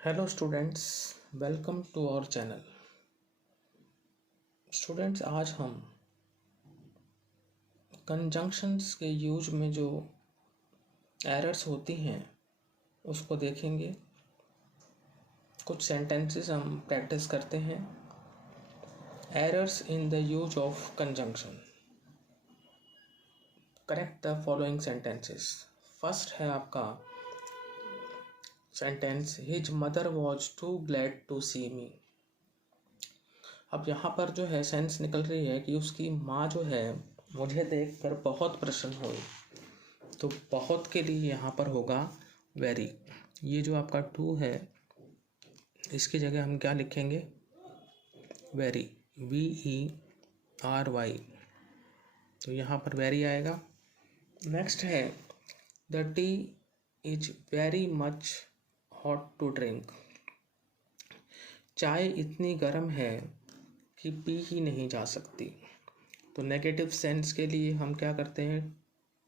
Hello students, welcome to our channel. Students, आज हम conjunctions के यूज में जो एरर्स होती हैं उसको देखेंगे। कुछ सेंटेंसेस हम प्रैक्टिस करते हैं। Errors in the use of conjunction. Correct the following sentences. First है आपका sentence, his mother was too glad to see me. अब यहाँ पर जो है सेंस निकल रही है कि उसकी माँ जो है मुझे देखकर बहुत प्रसन्न हुई। तो बहुत के लिए यहाँ पर होगा वेरी। ये जो आपका टू है इसकी जगह हम क्या लिखेंगे? Very, VERY। तो यहाँ पर वेरी आएगा। नेक्स्ट है the tea is very much hot to drink. चाय इतनी गर्म है कि पी ही नहीं जा सकती। तो नेगेटिव सेंस के लिए हम क्या करते हैं?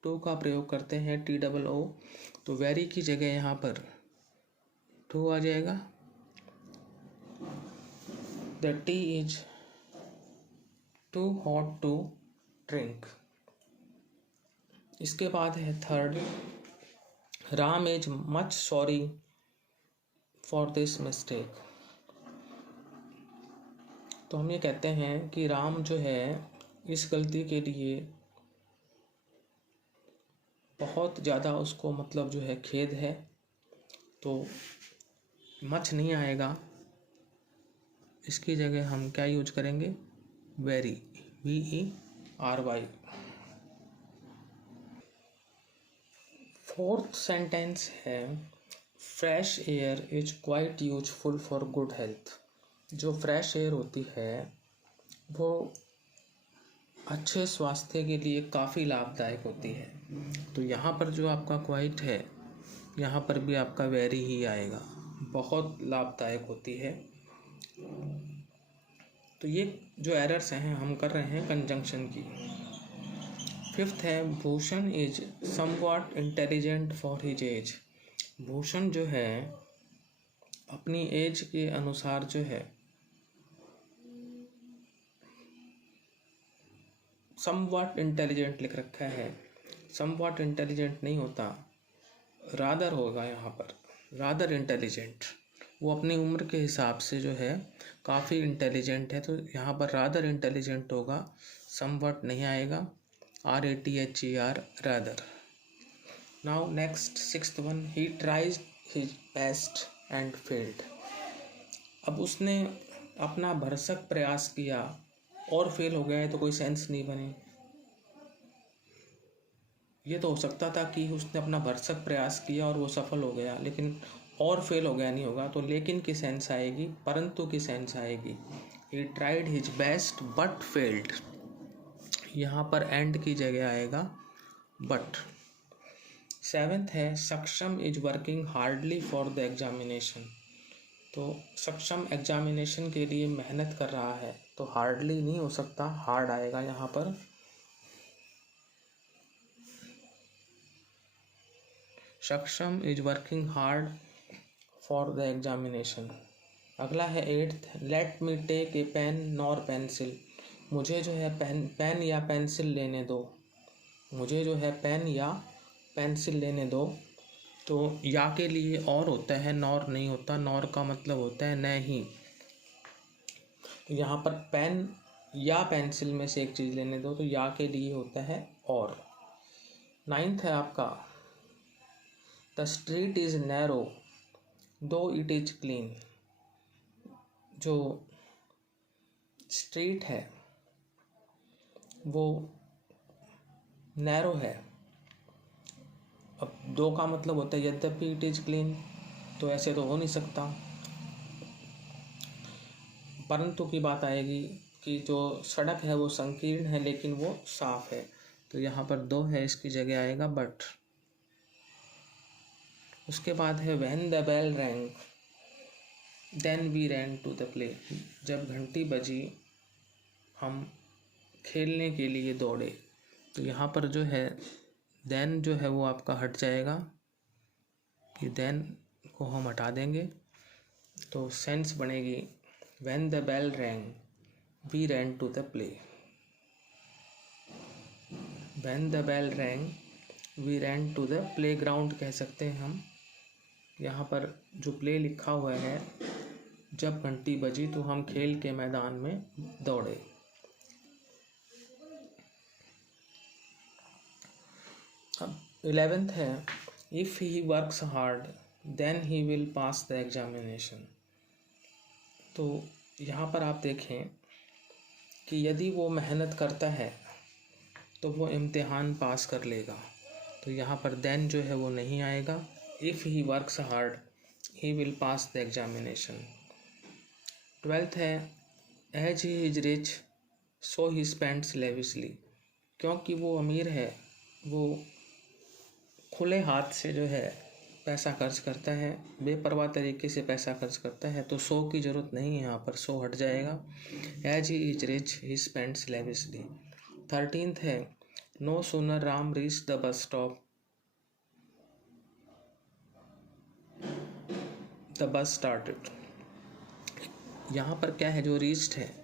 टू का प्रयोग करते हैं, TOO। तो वेरी की जगह यहाँ पर टू आ जाएगा। The tea is too hot to drink. इसके बाद है third, Ram is much sorry for this mistake. तो हम ये कहते हैं कि राम जो है इस गलती के लिए बहुत ज़्यादा उसको मतलब जो है खेद है। तो मच नहीं आएगा, इसकी जगह हम क्या यूज करेंगे? Very, VERY। फोर्थ सेंटेंस है fresh air is quite useful for good health. जो फ्रेश एयर होती है वो अच्छे स्वास्थ्य के लिए काफ़ी लाभदायक होती है। तो यहाँ पर जो आपका क्वाइट है यहाँ पर भी आपका वेरी ही आएगा, बहुत लाभदायक होती है। तो ये जो एरर्स हैं हम कर रहे हैं कंजंक्शन की। फिफ्थ है Bhushan is somewhat intelligent for his age. Bhushan जो है अपनी एज के अनुसार जो है समवॉट इंटेलिजेंट लिख रखा है। समवॉट इंटेलिजेंट नहीं होता, रादर होगा यहाँ पर, रादर इंटेलिजेंट। वो अपनी उम्र के हिसाब से जो है काफ़ी इंटेलिजेंट है, तो यहाँ पर रादर इंटेलिजेंट होगा, समवॉट नहीं आएगा। RATHER, rather. Now next sixth one, he tries his best and failed. अब उसने अपना भरसक प्रयास किया और फेल हो गया है तो कोई सेंस नहीं बने। ये तो हो सकता था कि उसने अपना भरसक प्रयास किया और वो सफल हो गया, लेकिन और फेल हो गया नहीं होगा। तो लेकिन की सेंस आएगी, परंतु की सेंस आएगी। He tried his best but failed. यहाँ पर एंड की जगह आएगा बट। सेवेंथ है सक्षम is working hardly for the examination. तो सक्षम एग्जामिनेशन के लिए मेहनत कर रहा है, तो हार्डली नहीं हो सकता, हार्ड आएगा यहाँ पर। Saksham is working hard for the examination. अगला है eighth, let me take a pen nor pencil. मुझे जो है पेन या पेंसिल लेने दो। मुझे जो है पेन या पेंसिल लेने दो। तो या के लिए और होता है, नॉर नहीं होता। नॉर का मतलब होता है नहीं। तो यहाँ पर पेन या पेंसिल में से एक चीज़ लेने दो, तो या के लिए होता है और। नाइन्थ है आपका, द स्ट्रीट इज नैरो दो इट इज क्लीन। जो स्ट्रीट है वो नैरो है। अब दो का मतलब होता है यद्यपि इट इज क्लीन, तो ऐसे तो हो नहीं सकता। परंतु की बात आएगी कि जो सड़क है वो संकीर्ण है लेकिन वो साफ है। तो यहाँ पर दो है, इसकी जगह आएगा बट। उसके बाद है when the bell rang then we ran to the play. जब घंटी बजी हम खेलने के लिए दौड़े। तो यहाँ पर जो है देन जो है वो आपका हट जाएगा, कि देन को हम हटा देंगे। तो सेंस बनेगी when the bell rang we ran to the play. When the bell rang we ran to the playground कह सकते हैं हम। यहाँ पर जो प्ले लिखा हुआ है, जब घंटी बजी तो हम खेल के मैदान में दौड़े। अब 11th है if he works hard then he will pass the examination. तो यहाँ पर आप देखें कि यदि वो मेहनत करता है तो वो इम्तिहान पास कर लेगा। तो यहाँ पर देन जो है वो नहीं आएगा। If he works hard he will pass the examination. 12th है as he is rich so he spends lavishly. क्योंकि वो अमीर है, वो खुले हाथ से जो है पैसा खर्च करता है, बेपरवाह तरीके से पैसा खर्च करता है। तो सो की ज़रूरत नहीं है, यहाँ पर सो हट जाएगा। As he is rich he spends lavishly. 13th है no sooner Ram reach the bus stop the bus started. यहाँ पर क्या है, जो रीच्ड है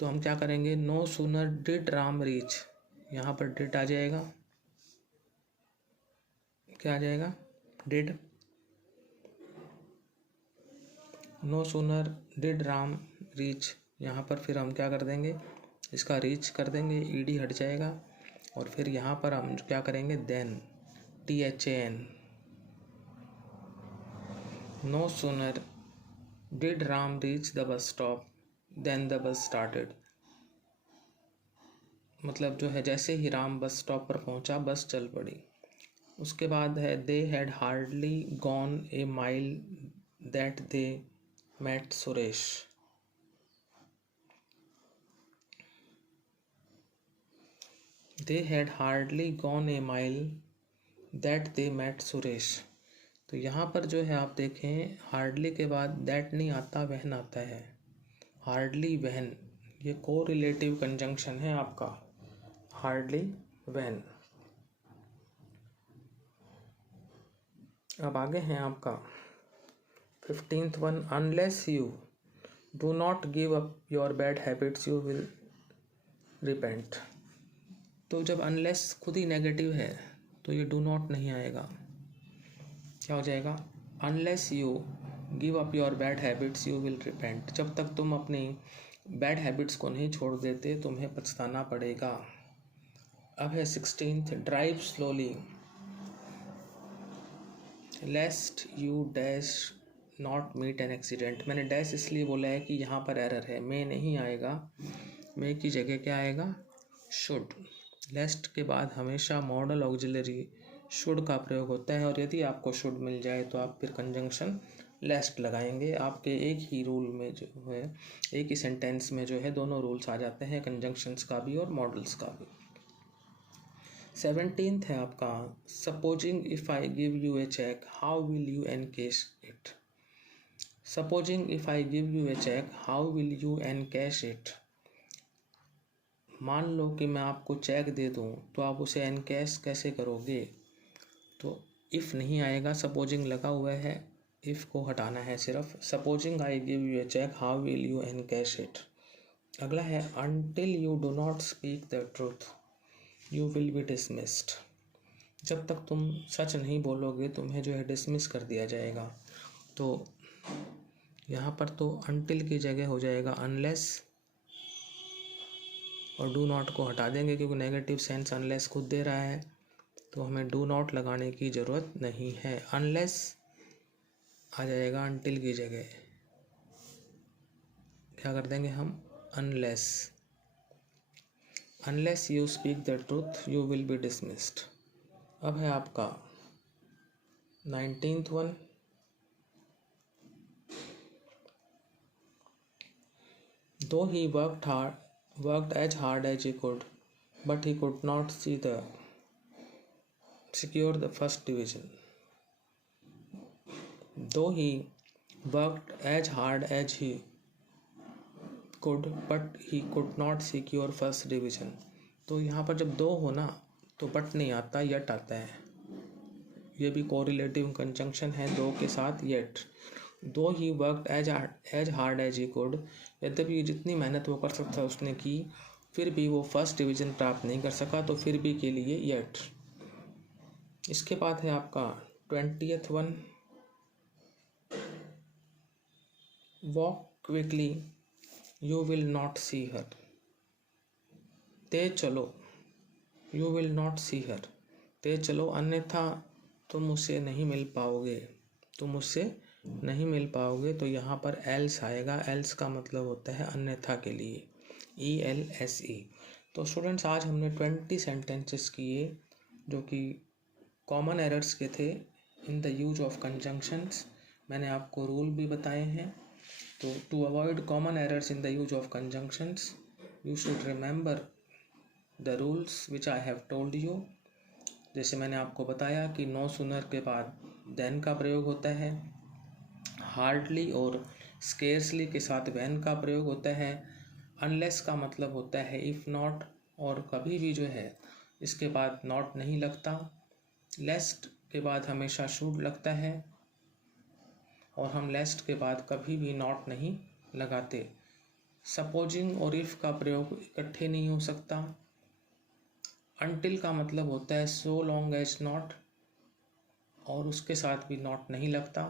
तो हम क्या करेंगे, no sooner did Ram reach. यहाँ पर डिड आ जाएगा, क्या आ जाएगा, did. No sooner did Ram reach, यहाँ पर फिर हम क्या कर देंगे, इसका रीच कर देंगे, ईडी हट जाएगा। और फिर यहाँ पर हम क्या करेंगे, than, THAN। No sooner did Ram reach the bus stop than the bus started. मतलब जो है जैसे ही राम बस स्टॉप पर पहुंचा बस चल पड़ी। उसके बाद है they had hardly gone a mile that they met Suresh. They had hardly gone a mile that they met Suresh. तो यहाँ पर जो है आप देखें, हार्डली के बाद दैट नहीं आता, वहन आता है। हार्डली वहन, ये को रिलेटिव कंजंक्शन है आपका, हार्डली वहन। अब आगे हैं आपका 15th one, unless you do not give up your bad habits you will repent. तो जब अनलेस खुद ही नेगेटिव है तो ये डू नॉट नहीं आएगा, क्या हो जाएगा, unless you give up your bad habits you will repent. जब तक तुम अपनी बैड हैबिट्स को नहीं छोड़ देते तुम्हें पछताना पड़ेगा। अब है 16th, drive slowly lest you dash not meet an accident. मैंने डैश इसलिए बोला है कि यहाँ पर एरर है, मे नहीं आएगा, मे की जगह क्या आएगा, शुड। लेस्ट के बाद हमेशा मॉडल ऑक्सिलरी शुड का प्रयोग होता है, और यदि आपको शुड मिल जाए तो आप फिर कंजंक्शन लेस्ट लगाएंगे। आपके एक ही रूल में जो है, एक ही सेंटेंस में जो है दोनों रूल्स आ जाते हैं, कंजंक्शंस का भी और मॉडल्स का भी। 17th है आपका, supposing if I give you a cheque how will you encash it. Supposing if I give you a cheque how will you encash it. मान लो कि मैं आपको चेक दे दूं तो आप उसे एनकैश कैसे करोगे। तो इफ़ नहीं आएगा, सपोजिंग लगा हुआ है, इफ़ को हटाना है सिर्फ। Supposing I give you a cheque how will you encash it. अगला है until you do not speak the truth you will be dismissed. जब तक तुम सच नहीं बोलोगे तुम्हें जो है डिसमिस कर दिया जाएगा। तो यहाँ पर तो अनटिल की जगह हो जाएगा अनलेस, और डू नॉट को हटा देंगे क्योंकि नेगेटिव सेंस अनलेस खुद दे रहा है, तो हमें डू नॉट लगाने की ज़रूरत नहीं है। अनलेस आ जाएगा अनटिल की जगह, क्या कर देंगे हम, unless. Unless you speak the truth you will be dismissed. अब है आपका 19th वन, दो ही worked as hard as he could, but he could not secure the first division. Though he worked as hard as he could, but he could not secure first division. तो यहाँ पर जब दो हो ना तो but नहीं आता, यट आता है। ये भी कोरिलेटिव कंजंक्शन है, दो के साथ yet. Though he worked as hard as he could, यद्यपि जितनी मेहनत वो कर सकता उसने की, फिर भी वो फर्स्ट डिवीज़न प्राप्त नहीं कर सका, तो फिर भी के लिए येट। इसके बाद है आपका 20th one, walk quickly you will not see her. तेज चलो, you will not see her, तेज चलो अन्यथा तुम उससे नहीं मिल पाओगे, तुम उससे नहीं मिल पाओगे। तो यहाँ पर एल्स आएगा, एल्स का मतलब होता है अन्यथा के लिए, ELSE। तो स्टूडेंट्स आज हमने 20 सेंटेंसेस किए जो कि कॉमन एरर्स के थे in the use of conjunctions. मैंने आपको रूल भी बताए हैं। तो to avoid common errors in the use of conjunctions you should remember the rules which I have told you. जैसे मैंने आपको बताया कि नो सूनर के बाद देन का प्रयोग होता है, हार्डली और स्केर्सली के साथ व्हेन का प्रयोग होता है, अनलेस का मतलब होता है इफ़ नॉट, और कभी भी जो है इसके बाद नॉट नहीं लगता, लेस्ट के बाद हमेशा शुड लगता है, और हम लेस्ट के बाद कभी भी नॉट नहीं लगाते। सपोजिंग और इफ़ का प्रयोग इकट्ठे नहीं हो सकता। अनटिल का मतलब होता है सो लॉन्ग एज नॉट, और उसके साथ भी नॉट नहीं लगता।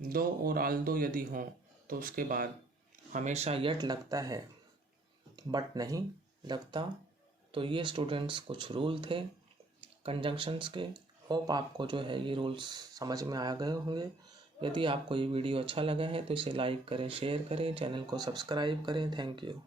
दो और आल्दो यदि हों तो उसके बाद हमेशा यट लगता है, बट नहीं लगता। तो ये स्टूडेंट्स कुछ रूल थे कंजंक्शंस के। होप आपको जो है ये रूल्स समझ में आ गए होंगे। यदि आपको ये वीडियो अच्छा लगा है तो इसे लाइक करें, शेयर करें, चैनल को सब्सक्राइब करें। Thank you.